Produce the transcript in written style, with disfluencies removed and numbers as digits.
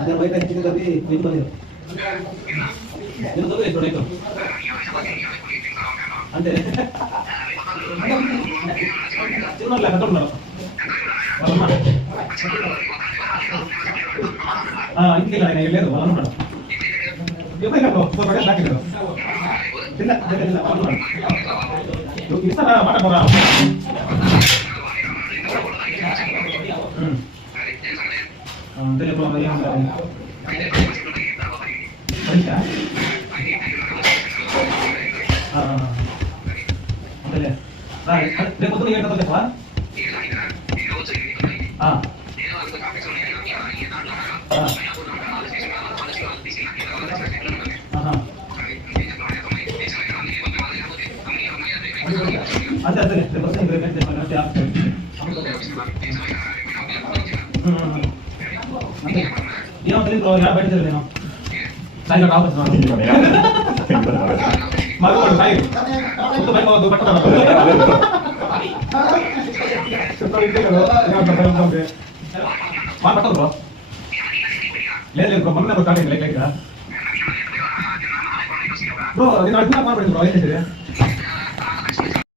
Agar baik kita ganti itu aja. Itu tuh itu. Ante. Cuma lah betul lah. Ini kita ini lihat tuh, mana? Dia apa kan tuh? Pakai lagi tuh. Tidak, tidak, mana? Ini sana mana orang? Telepon yang ada. Ada. Nah, dia betul yang kata siapa? Ada, terus yang berikutnya nanti apa? Dia mau tadi kalau ya beda cerita no. Saya nggak tahu sebenarnya. Malu baru saya. Untuk baik mau dua pakai apa? Setelah itu kalau yang berdalam sampai. Mana betul bro? Lihat bro, mana berkali lagi kan? Bro, di mana apa bro ini sih ya?